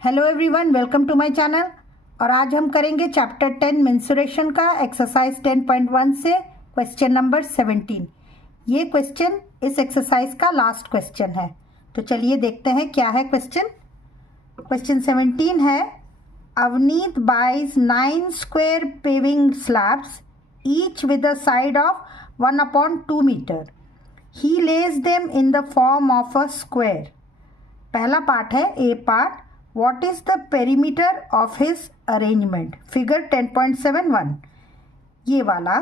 Hello everyone, welcome to my channel. और आज हम करेंगे चैप्टर 10 मेंसुरेशन का एक्सरसाइज 10.1 से क्वेश्चन नंबर 17। ये क्वेश्चन इस एक्सरसाइज का लास्ट क्वेश्चन है, तो चलिए देखते हैं क्या है क्वेश्चन। क्वेश्चन 17 है, Avneet buys 9 square paving slabs each with a side of 1/2 metre. He lays them in the form of a square. पहला पार्ट है A part, What is the perimeter of his arrangement? Figure 10.71। ये वाला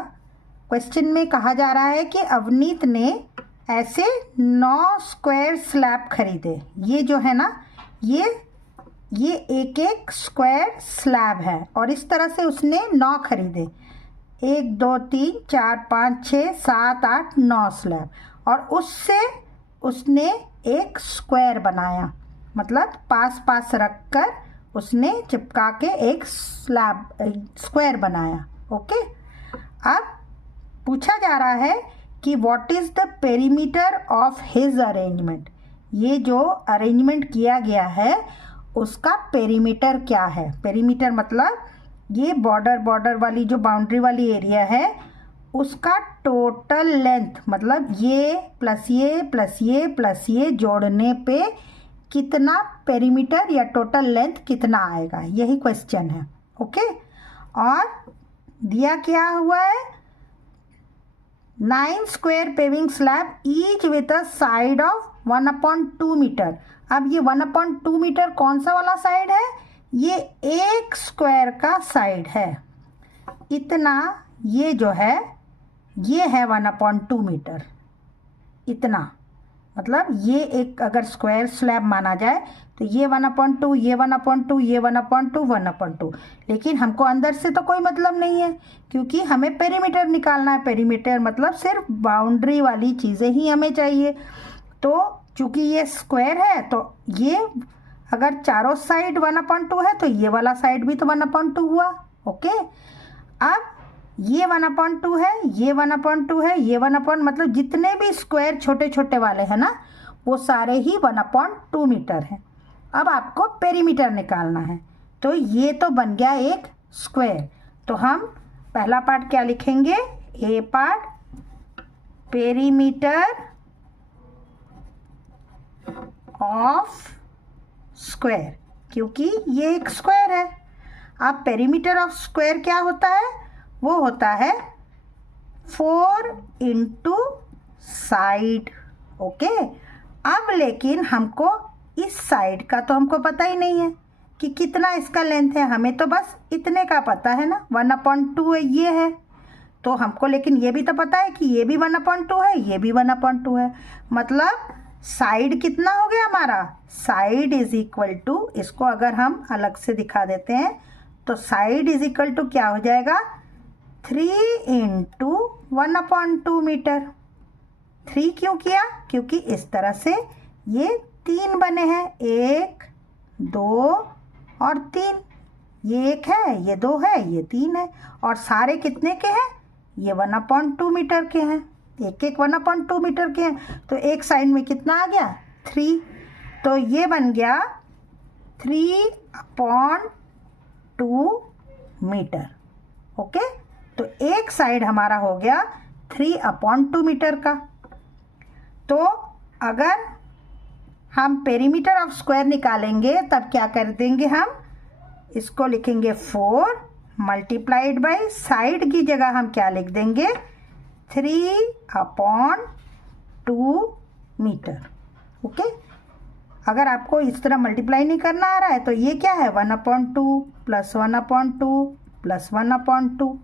question में कहा जा रहा है कि अवनीत ने ऐसे 9 स्क्वायर स्लैब खरीदे। ये जो है ना, ये एक एक स्क्वायर स्लैब है और इस तरह से उसने 9 खरीदे। 1 2 3 4 5 6 7 8 9 स्लैब, और उससे उसने एक स्क्वायर बनाया, मतलब पास पास रखकर उसने चिपका के एक स्क्वायर बनाया। ओके, अब पूछा जा रहा है कि what is the perimeter of his arrangement. ये जो अरेंजमेंट किया गया है उसका पेरीमीटर क्या है। पेरीमीटर मतलब ये बॉर्डर वाली जो बाउंड्री वाली एरिया है उसका टोटल लेंथ, मतलब ये प्लस ये प्लस ये प्लस ये जोड़ने पे कितना पेरीमीटर या टोटल लेंथ कितना आएगा, यही क्वेश्चन है। ओके, और दिया क्या हुआ है, 9 square paving slab each with a side of 1/2 metre. अब ये 1/2 मीटर कौन सा वाला साइड है, ये एक स्क्वायर का साइड है। इतना ये जो है ये है 1/2 मीटर। इतना मतलब ये एक अगर स्क्वायर स्लैब माना जाए तो ये 1/2, ये 1/2, ये 1/2, 1/2। लेकिन हमको अंदर से तो कोई मतलब नहीं है, क्योंकि हमें पेरीमीटर निकालना है। पेरीमीटर मतलब सिर्फ बाउंड्री वाली चीज़ें ही हमें चाहिए। तो चूंकि ये स्क्वायर है तो ये अगर चारों साइड 1/2 है तो ये वाला साइड भी तो 1/2 हुआ। ओके, अब ये 1/2 है, ये 1/2 है, ये 1/, मतलब जितने भी स्क्वायर छोटे छोटे वाले हैं ना वो सारे ही 1/2 मीटर हैं। अब आपको पेरीमीटर निकालना है, तो ये तो बन गया एक स्क्वायर। तो हम पहला पार्ट क्या लिखेंगे, ए पार्ट पेरीमीटर ऑफ स्क्वायर, क्योंकि ये एक स्क्वायर है। अब पेरीमीटर ऑफ स्क्वायर क्या होता है, वो होता है 4 इंटू साइड। ओके, अब लेकिन हमको इस साइड का तो हमको पता ही नहीं है कि कितना इसका लेंथ है, हमें तो बस इतने का पता है ना, 1/2 है ये है। तो हमको लेकिन ये भी तो पता है कि ये भी 1/2 है, ये भी 1/2 है। मतलब साइड कितना हो गया हमारा, साइड इज इक्वल टू, इसको अगर हम अलग से दिखा देते हैं तो साइड इज इक्वल टू क्या हो जाएगा, 3 इंटू 1/2 मीटर। 3 क्यों किया, क्योंकि इस तरह से ये 3 बने हैं, 1 2 और 3। ये 1 है, ये 2 है, ये 3 है, और सारे कितने के हैं, ये 1/2 मीटर के हैं। एक एक 1/2 मीटर के हैं, तो एक साइड में कितना आ गया, 3। तो ये बन गया 3/2 मीटर। ओके, तो एक साइड हमारा हो गया 3/2 मीटर का। तो अगर हम पेरीमीटर ऑफ स्क्वायर निकालेंगे तब क्या कर देंगे, हम इसको लिखेंगे 4 मल्टीप्लाइड बाई साइड की जगह हम क्या लिख देंगे, 3/2 मीटर। ओके, अगर आपको इस तरह मल्टीप्लाई नहीं करना आ रहा है तो ये क्या है, 1/2 प्लस 1/2 प्लस 1/2।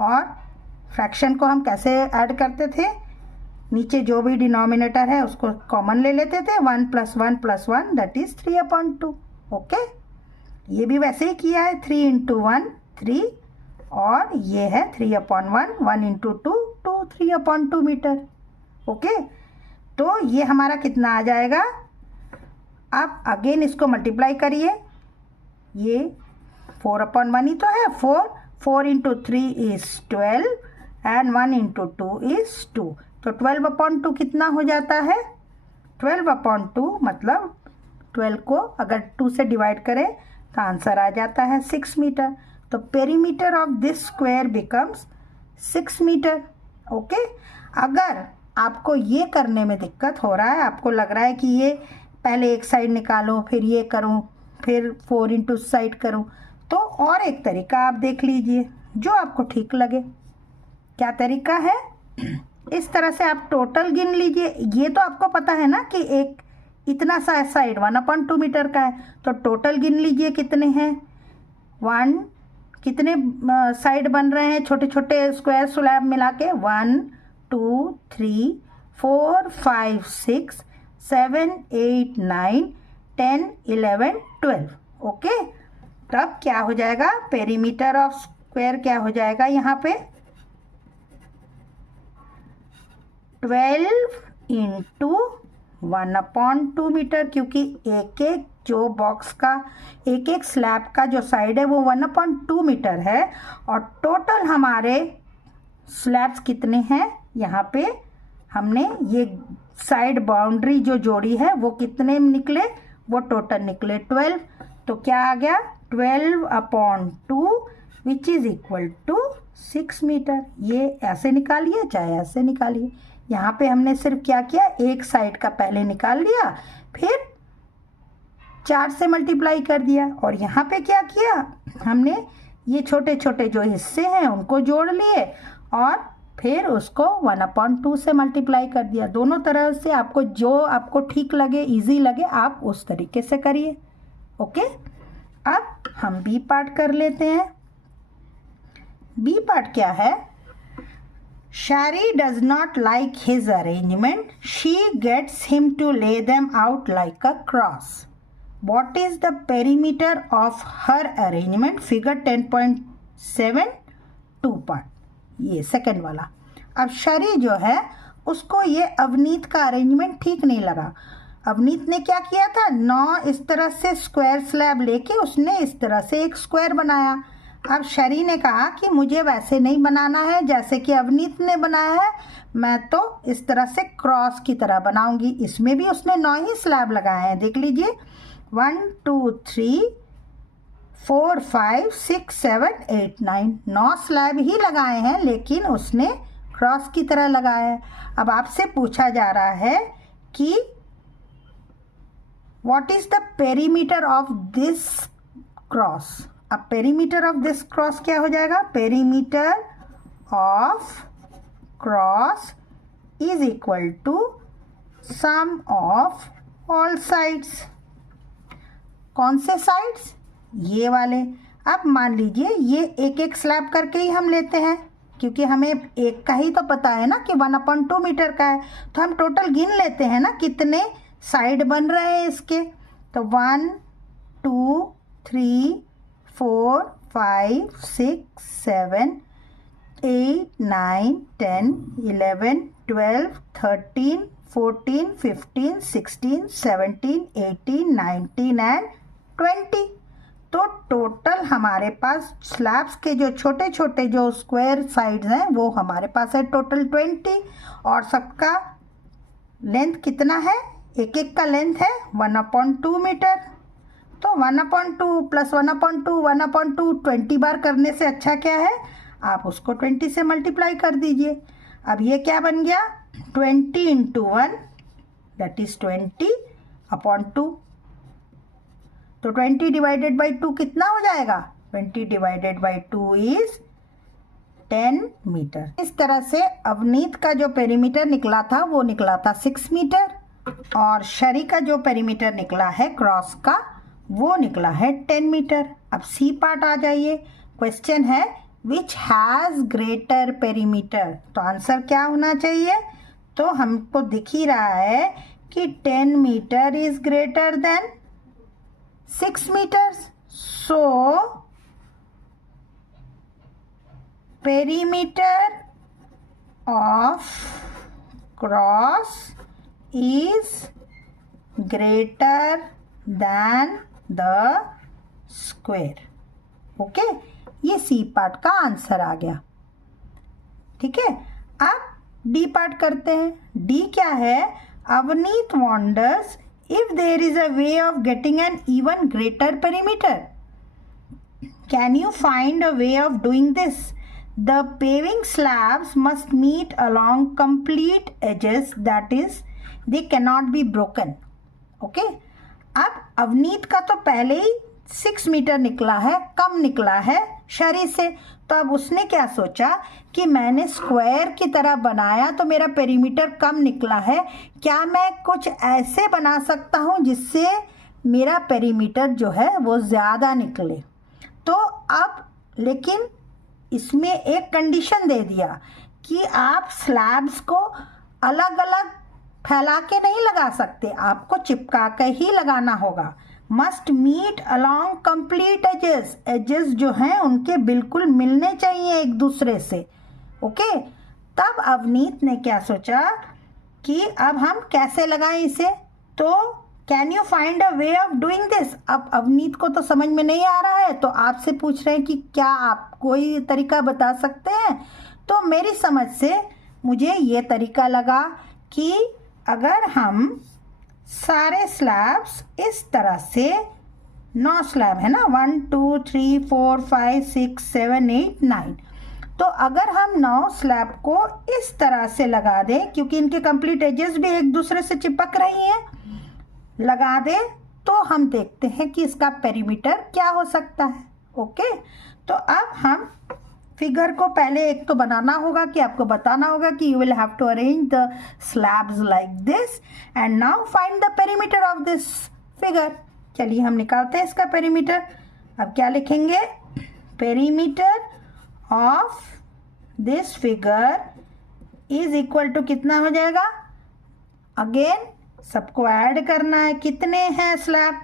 और फ्रैक्शन को हम कैसे ऐड करते थे, नीचे जो भी डिनोमिनेटर है उसको कॉमन ले लेते थे, 1 + 1 + 1 दैट इज 3/2। ओके, ये भी वैसे ही किया है, 3 इंटू 1 3, और ये है 3/1, 1 इंटू 2 2, 3/2 मीटर। ओके, तो ये हमारा कितना आ जाएगा। अब अगेन इसको मल्टीप्लाई करिए, ये 4/1 ही तो है, 4 into 3 is 12 and 1 into 2 is 2, तो 12/2 कितना हो जाता है, 12/2 मतलब 12 को अगर 2 से डिवाइड करें तो आंसर आ जाता है 6 मीटर। तो perimeter of this square becomes 6 metre. Okay, अगर आपको ये करने में दिक्कत हो रहा है, आपको लग रहा है कि ये पहले एक साइड निकालो फिर ये करूं फिर 4 इंटू साइड करूं, तो और एक तरीका आप देख लीजिए जो आपको ठीक लगे। क्या तरीका है? इस तरह से आप टोटल गिन लीजिए। ये तो आपको पता है ना कि एक इतना सा साइड 1/2 मीटर का है, तो टोटल गिन लीजिए कितने हैं। 1 कितने साइड बन रहे हैं छोटे छोटे स्क्वायर स्लैब मिला के? 1 2 3 4 5 6 7 8 9 10 11 12। ओके, तब क्या हो जाएगा? पेरीमीटर ऑफ स्क्वायर क्या हो जाएगा यहाँ पे? 12 इंटू 1/2 मीटर, क्योंकि एक एक जो बॉक्स का एक एक स्लैब का जो साइड है वो 1/2 मीटर है। और टोटल हमारे स्लैब्स कितने हैं? यहाँ पे हमने ये साइड बाउंड्री जो जोड़ी है वो कितने निकले? वो टोटल निकले 12। तो क्या आ गया? 12/2 which is equal to 6 metre. ये ऐसे निकालिए चाहे ऐसे निकालिए। यहाँ पे हमने सिर्फ क्या किया? एक साइड का पहले निकाल लिया, फिर 4 से मल्टीप्लाई कर दिया। और यहाँ पे क्या किया? हमने ये छोटे छोटे जो हिस्से हैं उनको जोड़ लिए और फिर उसको 1/2 से मल्टीप्लाई कर दिया। दोनों तरह से आपको जो आपको ठीक लगे, इजी लगे, आप उस तरीके से करिए। ओके, अब हम बी पार्ट कर लेते हैं। बी पार्ट क्या है? Shari does not like his arrangement. She gets him to lay them out like a cross. What is the perimeter of her arrangement? Figure 10.7 2 part. ये सेकंड वाला। अब शरी जो है उसको ये अवनीत का अरेंजमेंट ठीक नहीं लगा। अवनीत ने क्या किया था? 9 इस तरह से स्क्वायर स्लैब लेके उसने इस तरह से एक स्क्वायर बनाया। अब शरी ने कहा कि मुझे वैसे नहीं बनाना है जैसे कि अवनीत ने बनाया है, मैं तो इस तरह से क्रॉस की तरह बनाऊंगी। इसमें भी उसने 9 ही स्लैब लगाए हैं, देख लीजिए 1 2 3 4 5 6 7 8 9 9 स्लैब ही लगाए हैं, लेकिन उसने क्रॉस की तरह लगाया है। अब आपसे पूछा जा रहा है कि what is the perimeter of this cross. अब पेरीमीटर ऑफ दिस क्रॉस क्या हो जाएगा? Perimeter of cross is equal to sum of all sides. कौन से साइड्स? ये वाले। अब मान लीजिए ये एक एक स्लैब करके ही हम लेते हैं, क्योंकि हमें एक का ही तो पता है ना कि 1/2 मीटर का है, तो हम टोटल गिन लेते हैं ना कितने साइड बन रहे हैं इसके। तो 1 2 3 4 5 6 7 8 9 10 11 12 13 14 15 16 17 18 19 एंड 20। तो टोटल हमारे पास स्लैब्स के जो छोटे छोटे जो स्क्वायर साइड्स हैं वो हमारे पास है टोटल 20। और सबका लेंथ कितना है? एक एक का लेंथ है 1/2 मीटर। तो 1/2 प्लस 1/2 1/2 20 बार करने से अच्छा क्या है? आप उसको 20 से मल्टीप्लाई कर दीजिए। अब ये क्या बन गया? 20 इंटू 1 दैट इज 20/2। तो 20 डिवाइडेड बाई 2 कितना हो जाएगा? 20 डिवाइडेड बाई 2 इज 10 मीटर। इस तरह से अवनीत का जो पेरीमीटर निकला था वो निकला था 6 मीटर, और शरी का जो पेरीमीटर निकला है क्रॉस का वो निकला है 10 मीटर। अब सी पार्ट आ जाइए। क्वेश्चन है विच हैज़ ग्रेटर पेरीमीटर। तो आंसर क्या होना चाहिए? तो हमको दिख ही रहा है कि 10 metre is greater than 6 meters. So perimeter of cross is greater than the square. Okay, ये सी पार्ट का आंसर आ गया। ठीक है, अब डी पार्ट करते हैं। डी क्या है? Avneet wonders if there is a way of getting an even greater perimeter, can you find a way of doing this? The paving slabs must meet along complete edges, that is they cannot be broken. Okay? अब अवनीत का तो पहले ही 6 metre निकला है, कम निकला है शरीर से, तो अब उसने क्या सोचा कि मैंने स्क्वायर की तरह बनाया तो मेरा पेरीमीटर कम निकला है, क्या मैं कुछ ऐसे बना सकता हूँ जिससे मेरा पेरीमीटर जो है वो ज़्यादा निकले। तो अब लेकिन इसमें एक कंडीशन दे दिया कि आप स्लैब्स को अलग अलग फैला के नहीं लगा सकते, आपको चिपका के ही लगाना होगा। Must meet along complete edges, edges जो हैं उनके बिल्कुल मिलने चाहिए एक दूसरे से। ओके, तब अवनीत ने क्या सोचा कि अब हम कैसे लगाएं इसे, तो can you find a way of doing this. अब अवनीत को तो समझ में नहीं आ रहा है, तो आपसे पूछ रहे हैं कि क्या आप कोई तरीका बता सकते हैं। तो मेरी समझ से मुझे ये तरीका लगा कि अगर हम सारे स्लैब्स इस तरह से 9 स्लैब है ना, 1 2 3 4 5 6 7 8 9, तो अगर हम 9 स्लैब को इस तरह से लगा दें, क्योंकि इनके कंप्लीट एजेस भी एक दूसरे से चिपक रही हैं, लगा दें तो हम देखते हैं कि इसका पेरीमीटर क्या हो सकता है। ओके, तो अब हम फिगर को पहले एक तो बनाना होगा कि आपको बताना होगा कि you will have to arrange the slabs like this and now find the perimeter of this figure. चलिए हम निकालते हैं इसका पेरीमीटर। अब क्या लिखेंगे, perimeter of this figure is equal to कितना हो जाएगा, अगेन सबको ऐड करना है, कितने हैं स्लैब,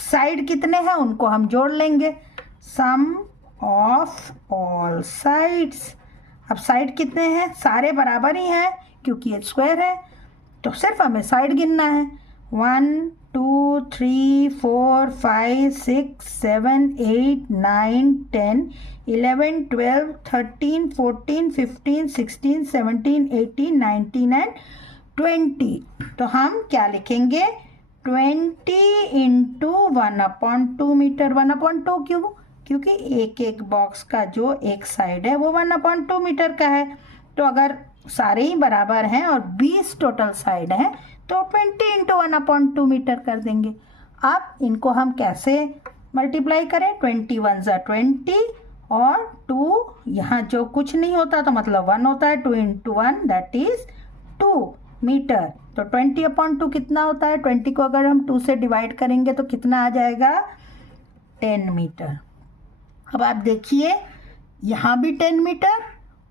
साइड कितने हैं उनको हम जोड़ लेंगे, सम ऑफ ऑल साइड्स। अब साइड कितने हैं, सारे बराबर ही हैं क्योंकि ये स्क्वायर है, तो सिर्फ हमें साइड गिनना है, 1 2 3 4 5 6 7 8 9 10 11 12 13 14 15 16 17 18 19 एंड 20। तो हम क्या लिखेंगे, 20 इंटू 1/2 मीटर। 1/2 क्यों, क्योंकि एक एक बॉक्स का जो एक साइड है वो 1/2 मीटर का है, तो अगर सारे ही बराबर हैं और 20 टोटल साइड हैं तो 20 इंटू 1/2 मीटर कर देंगे। अब इनको हम कैसे मल्टीप्लाई करें, 21 × 20 और 2 यहाँ जो कुछ नहीं होता तो मतलब 1 होता है, 2 इंटू 1 दैट इज 2 मीटर। तो 20/2 कितना होता है, 20 को अगर हम 2 से डिवाइड करेंगे तो कितना आ जाएगा, 10 मीटर। अब आप देखिए यहाँ भी 10 मीटर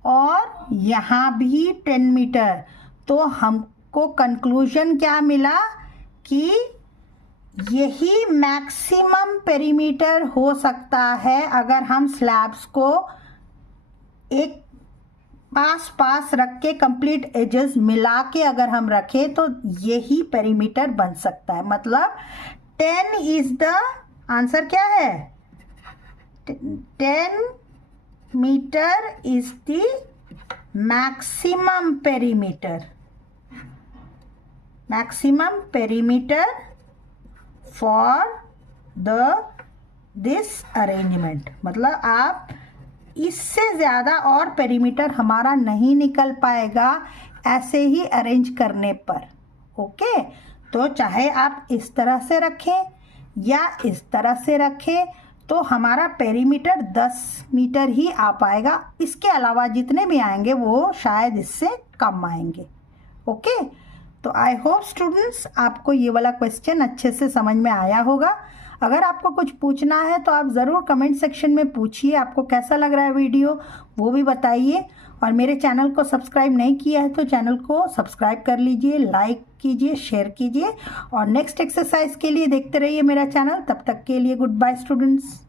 और यहाँ भी 10 मीटर, तो हमको कंक्लूजन क्या मिला कि यही मैक्सिमम पेरीमीटर हो सकता है अगर हम स्लैब्स को एक पास रख के कंप्लीट एजेस मिला के अगर हम रखें तो यही पेरीमीटर बन सकता है। मतलब 10 इज द आंसर, क्या है, 10 metre is the maximum perimeter for this arrangement. मतलब आप इससे ज़्यादा और पेरीमीटर हमारा नहीं निकल पाएगा ऐसे ही अरेंज करने पर। ओके, तो चाहे आप इस तरह से रखें या इस तरह से रखें तो हमारा पेरीमीटर 10 मीटर ही आ पाएगा, इसके अलावा जितने भी आएंगे वो शायद इससे कम आएंगे। ओके, तो आई होप स्टूडेंट्स आपको ये वाला क्वेश्चन अच्छे से समझ में आया होगा। अगर आपको कुछ पूछना है तो आप ज़रूर कमेंट सेक्शन में पूछिए, आपको कैसा लग रहा है वीडियो वो भी बताइए। और मेरे चैनल को सब्सक्राइब नहीं किया है तो चैनल को सब्सक्राइब कर लीजिए, लाइक कीजिए, शेयर कीजिए और नेक्स्ट एक्सरसाइज के लिए देखते रहिए मेरा चैनल। तब तक के लिए गुड बाय स्टूडेंट्स।